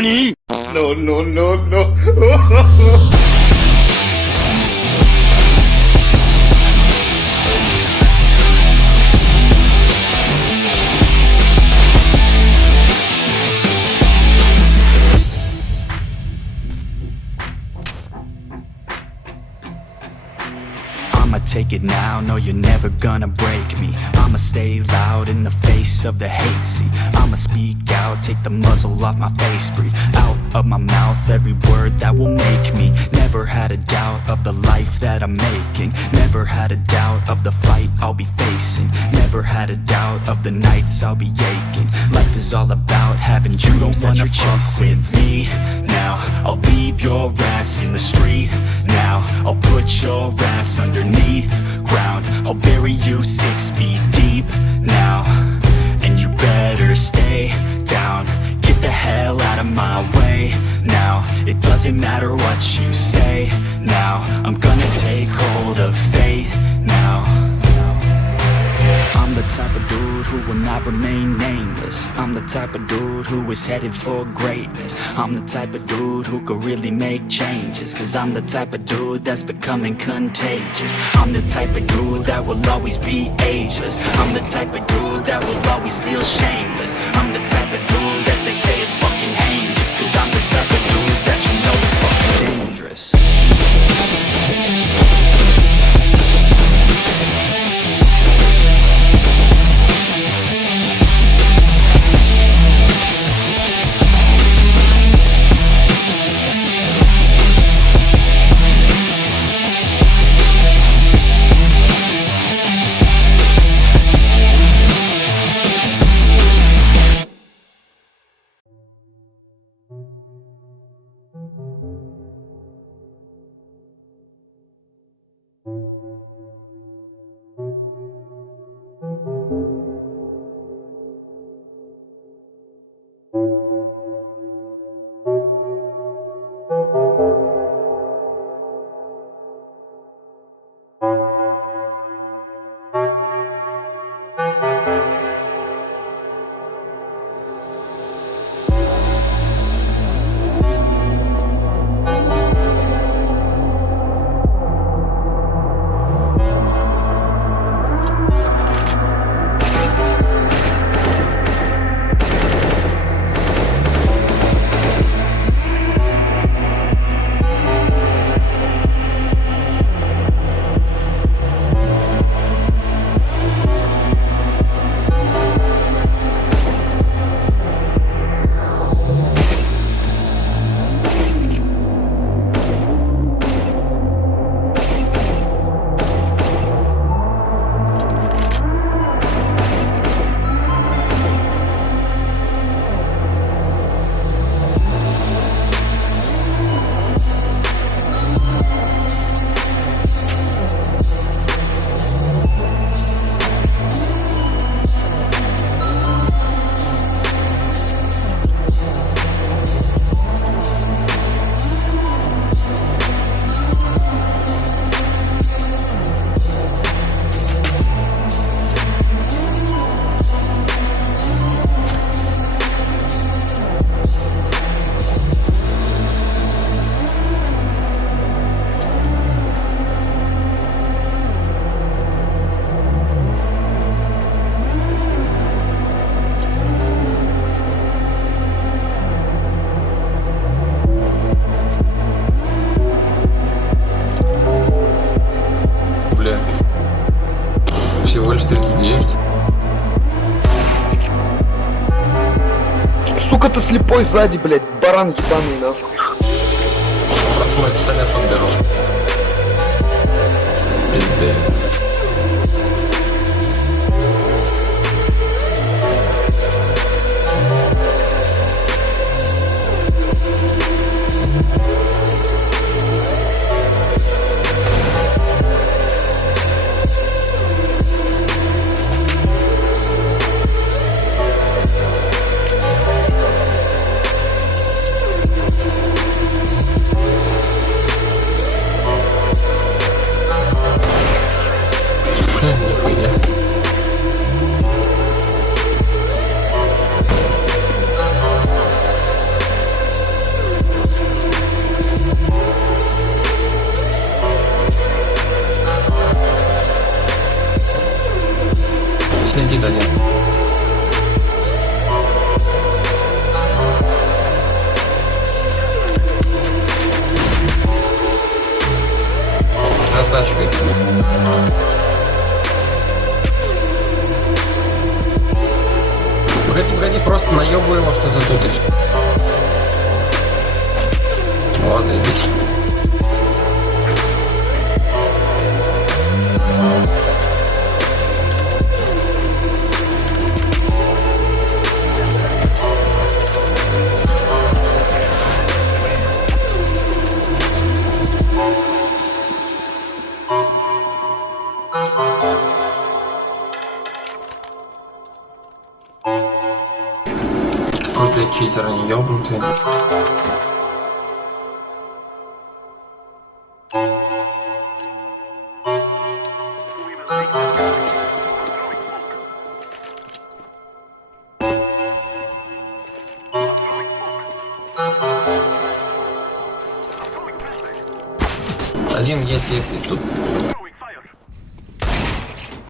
何 No, no, no, no. I'ma take it now, no you're never gonna break me. I'ma stay loud in the face of the hate, see I'ma speak out, take the muzzle off my face. Breathe out of my mouth every word that will make me. Never had a doubt of the life that I'm making. Never had a doubt of the fight I'll be facing. Never had a doubt of the nights I'll be aching. Life is all about having dreams that you're chasing. With me now, I'll leave your ass in the street now. I'll put your ass underneath ground. I'll bury you 6 feet deep now. And you better stay down. Get the hell out of my way now. It doesn't matter what you say now. I'm gonna take hold of fate now. I'm the type of dude who will not remain nameless. I'm the type of dude who is headed for greatness. I'm the type of dude who could really make changes. Cause I'm the type of dude that's becoming contagious. I'm the type of dude that will always be ageless. I'm the type of dude that will always feel shameless. I'm the type of dude that they say is fucking heinous. Cause I'm the type of dude that you know is fucking dangerous. Всего лишь 39. Сука, ты слепой сзади, блядь, баран ебаный, нахуй. Мой пистолет подберу. Пиздец. тачкой. Погоди, просто наебывай его что-то тут и все. Вот, заебись. Какой, блядь, читер, они ёбнутые. Один есть, тут.